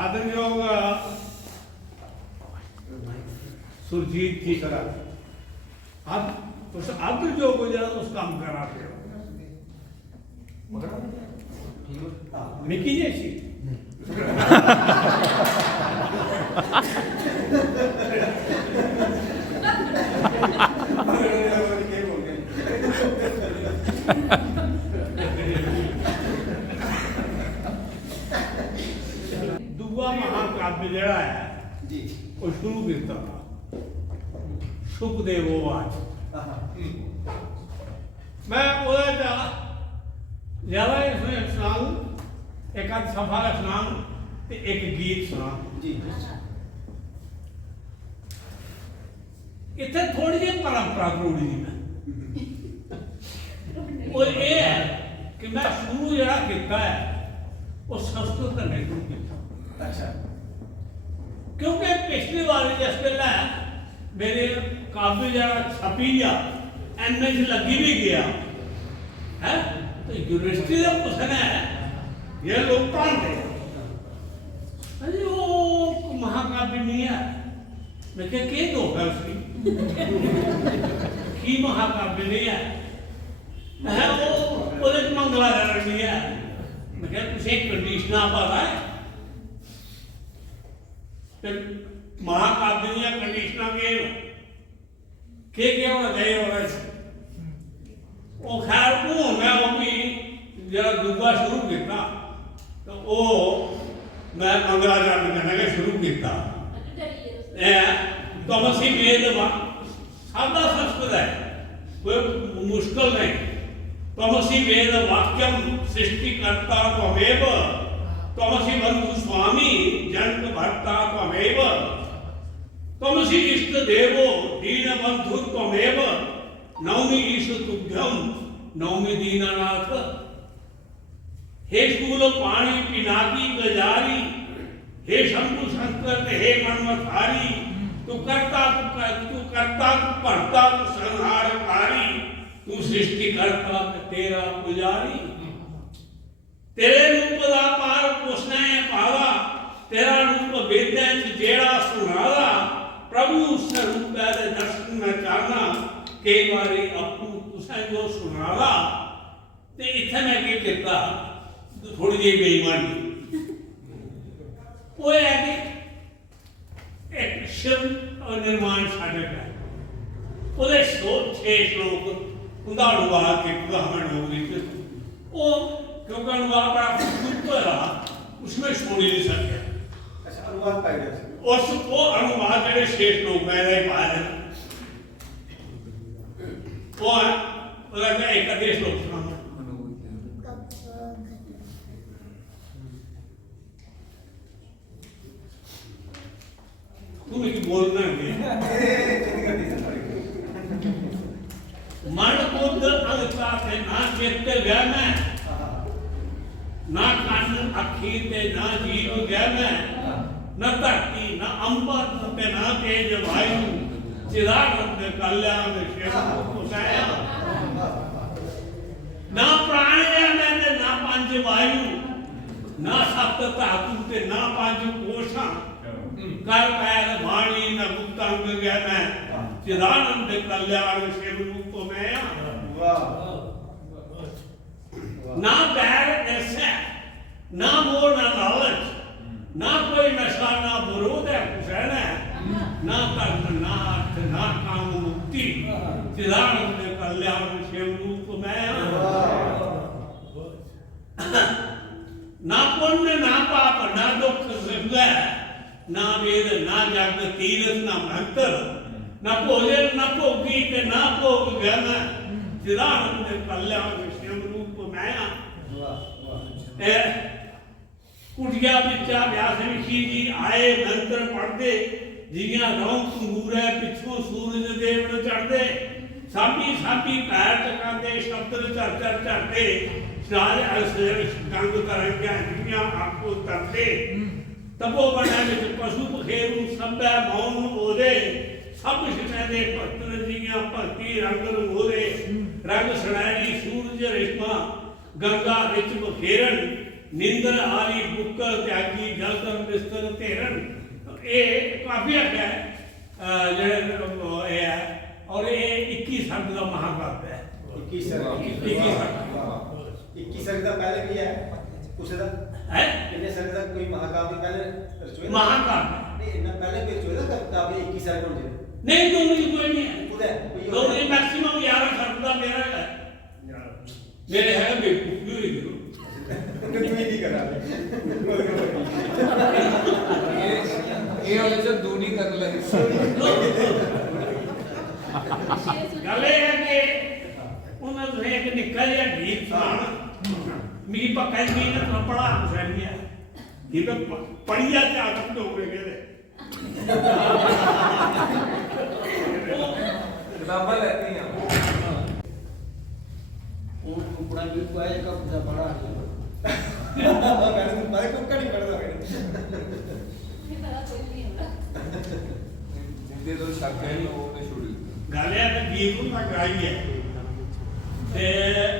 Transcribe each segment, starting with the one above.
आदरयोग सुरजीत की तरह अब उस आदरयोग हो जाए उस काम कराते हो मिकी जैसी दूआ महाकाव्य जड़ा है वो शुरू किया सुखदेव आज मैं ज्यादा इसमें सुनाऊं एक आध सफा सुनाऊं एक गीत सुना इतने थोड़ी जी परंपरा करोड़ी दी मैं वो ये है कि मैं शुरू जरा किया है वो संस्कृत करने शुरू किया। अच्छा क्योंकि पिछली बार जिस वेला मेरे काव्य जरा छपी गया एमए लगी भी गया है तो यूनिवर्सिटी का क्वेश्चन है ये लोग कौन थे अरे वो महाकाव्य नहीं है मैं क्या दो है उसकी की महाकाव्य नहीं है वो मंगलाचरण नहीं है मैं क्या कुछ एक कंडीशना पता है फिर महाकाव्य या कंडीशना के होना चाहिए होगा वो खैर वो मैं वो भी जरा दूसरा शुरू किया तो वो मैं मंगलाचरण करने का शुरू किया तो मसी वेद सादा संस्कृत है कोई मुश्किल नहीं तमसी वेद वाक्यम सृष्टिकर्ता त्वमेव तमसी बंधु स्वामी जनक भर्ता त्वमेव तमसी इष्ट देवो दीन बंधु त्वमेव नौमि ईश तुभ्यम नौमि दीनानाथ हे शूल पाणी पिनाकी गजारी हे शंभु शंकर हे मनमथारी तू करता तू भरता तू संहारकारी तू सृष्टि करता तेरा पुजारी तेरे रूप दा पार पुछना है पावा तेरा रूप वेदां च जेड़ा सुनादा प्रभु स्वरूप दे दर्शन में चाहना कई बारी अपू तुसें जो सुनादा ते इत्थे मैं की किता थोड़ी जी बेईमानी वो है कि एक शिव निर्माण साढ़े का ਉਹਦੇ 6 श्लोक उनका अनुवाद किया हमें डोगरी से वो क्योंकि अनुवाद बड़ा खूबसूरत रहा उसमें छोड़ ही नहीं सकते। अच्छा अनुवाद पाया उस वो अनुवाद मेरे 6 श्लोक मैंने ही पाया है वो है मैं एक आधे श्लोक सुनाऊंगा तुम्हें की बोलना है मन बुद्ध अंगता से ना चेते गया मैं ना कान अखी ते ना जीव गया मैं न धरती न अंबर ते ना तेज वायु चिदानंद कल्याण शिव कुसाया ना प्राण गया मैं ते ना पंच वायु ना सप्त धातु ते ना पंच कोशा कर पैर वाणी न गुप्तांग गया मैं चिदानंद कल्याण शिव रूप में ना बैर ऐसा ना मोह ना लालच ना कोई नशा ना विरोध है हुसैन है ना कर्म ना अर्थ ना काम मुक्ति चिदानंद कल्याण शिव रूप में ना पुण्य ना पाप ना दुख जिंदा ना वेद ना जग तीर्थ ना मंत्र ना भोजन ना भोगी ते ना भोग ज्ञान चिदानंद कल्याण शिव रूप मैं कुटिया बिचा व्यास ऋषि जी आए मंत्र पढ़ते जिया रौं अंगूरे पिछों सूरज देव न चढ़ते साबी साबी पैर टकाते शब्द चर चर चढ़ते सारे असर गंग तरंगियां जिया आपको तरते तपो बना विच पशु पखेरू सब मौन ओदे सब शिने दे भक्तन जिया भक्ति रंग रंगोरे रंग सड़ाई सूरज रेशमा गंगा विच बखेरन निंद्र आली बुक्कल त्यागी जल कर बिस्तर तेरन ये काफी अच्छा है और ये 21 शब्द का महाकाव्य है 21 शब्द पहले भी है कुछ है कितने शब्द तक कोई महाकाव्य पहले रचुए महाकाव्य नहीं ना पहले भी रचुए ना काव्य 21 शब्द होते नहीं दोनों ही कोई नहीं है उधर दोनों ही मैक्सिमम 11 शब्द का मेरा है मेरे है बेवकूफी हुई गुरु तू ही नहीं करा ये वाले से दूनी कर ले गले है कि उन्होंने एक निकल या गीत सुना मेरी पक्का ही ना तो पढ़ा हुसैन है ये तो पढ़िया से आदत तो हो गए किताबें लेती हैं वो पूरा भी को आया का पूरा पढ़ा मैंने तुम्हारे को कड़ी पढ़ा मैंने जिंदे तो शायद लोगों ने छोड़ी गले का गीत उनका गाई है ते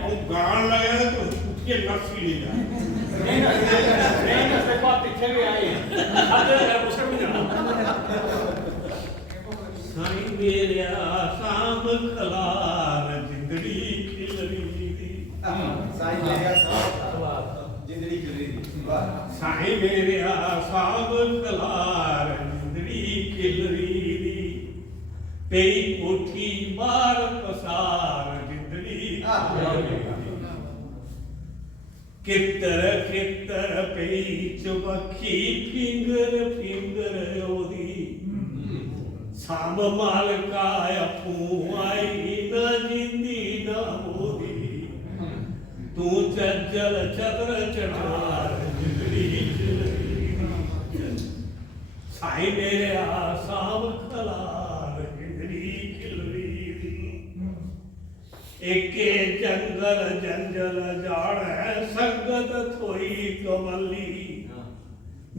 हम गान लगे तो उसके नक्श ही नहीं जाए नहीं उसके बाद पीछे भी आई है आधे उसे भी जाना साईं मेरे आसाम खलार जिंदड़ी खिलरी दी साईं मेरे साथ जिंदड़ी खिलरी दी वाह साईं मेरे आसाम खलार जिंदड़ी खिलरी दी पेई कोठी बार पसार जिंदड़ी कितर कितर पेई चुबखी फिंगर फिंगर ओदी साम मालका अपू आई न जिंदी न मोदी तू चज्जल चतर चढ़ार जिंदड़ी साईं मेरे आसाम खलार जिंदड़ी खिलरी एके जंगल जंजल जाड़ है संगत थोई कमली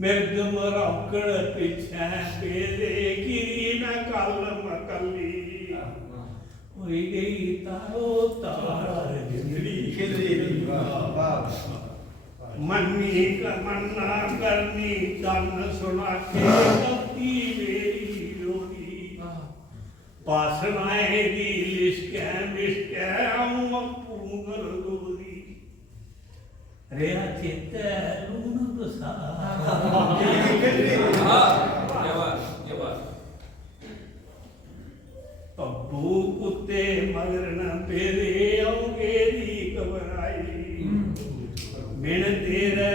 मिर्ग मरौकड़ पिछे पेरे गिरी न कल मकली होई गई तारो तार जिंदड़ी खिलरी दी वाह वाह मन्नी मन्ना करनी तन सुना के कपी मेरी रोदी पासनाए दी लिश्के मिश्के पूंगल गोदी रेया चित्ते लून बसा हाँ ये बात अब्बू कुत्ते मगर न पेरे औंगेरी घबराई बिन तेरे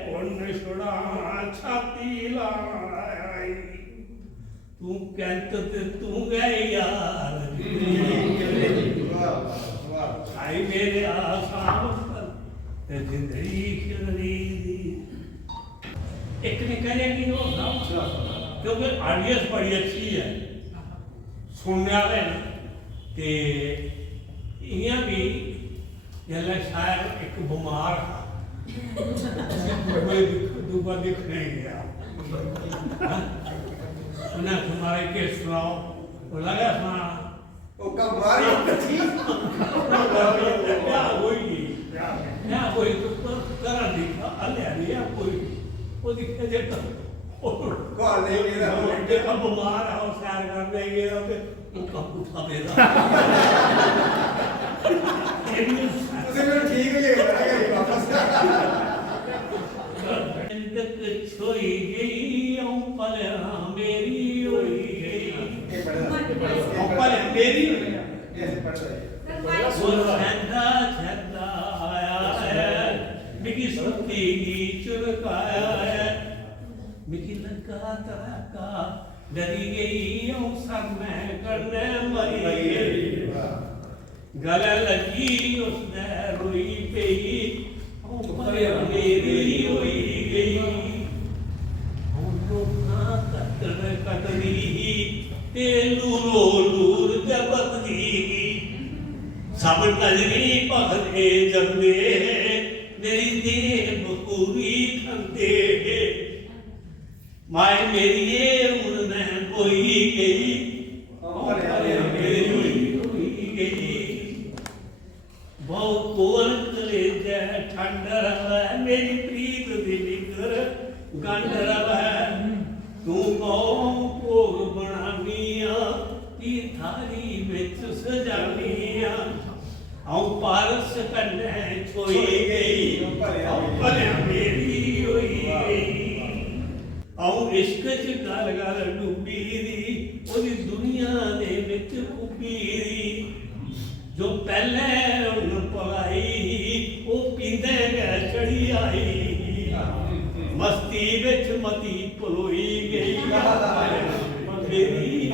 पुन छुड़ा छाती लाई तू कहत ते तू गए यार आई मेरे आसाम ते जिंदड़ी खिलरी दी एक ने कहने की हो ना क्योंकि ऑडियंस बड़ी अच्छी है सुनने वाले ने ते इयां भी जल्ला शायद एक बीमार था कोई दूसरा दिख नहीं गया उन्हें तुम्हारे के सुनाओ वो लगा सुना ओ का मारी थी क्या कोई तो करा दिखा अल्लाह दिया कोई वो दिखे देखा कॉल नहीं मेरा देखा बीमार है और सैर करने गया तो वो कब उठा देगा उसे मैं ठीक हो जाएगा वापस तक छोई गई पलिया मेरी होई गई पलिया मेरी होई ऐसे पढ़ रहे वो छंदा छंदा आया है मिकी सुती की चुरकाया है मिकी लगा तरका डरी गई सर में करने मरी गई गले लगी उसने रोई पई पलिया मेरी होई गई कतरी ते लूरो लूर जबदी सब नजरी भगते जंदे मेरी देह बखूरी खंदे माए मेरी उन में कोई गई मेरी गई बहुत कोल कलेजा ठंडर है मेरी ਕੰਡ ਰਵੈ ਤੂੰ ਕਉ ਭੋਗ ਬਣਾਵੀਆਂ ਤੀ ਥਾਲੀ ਵਿੱਚ ਸਜਾਵੀਆਂ ਆਉ ਪਾਰਸ ਕੰਨੇ ਛੋਈ ਗਈ ਆਉ ਭਲਿਆ ਮੇਰੀ ਹੋਈ ਗਈ ਆਉ ਇਸ਼ਕ ਚ ਗਲ ਗਲ ਡੁੱਬੀ ਦੀ ਉਹਦੀ ਦੁਨੀਆ ਦੇ ਵਿੱਚ ਕੁੱਬੀ ਦੀ ਜੋ ਪਹਿਲੇ ਉਹਨੂੰ ਪਲਾਈ ਉਹ ਪੀਂਦੇ ਗਏ ਚੜੀ ਆਈ ਮਸਤੀ ਵਿੱਚ ਮਤੀ ਪਲੋਈ ਗਈ ਮੇਰੀ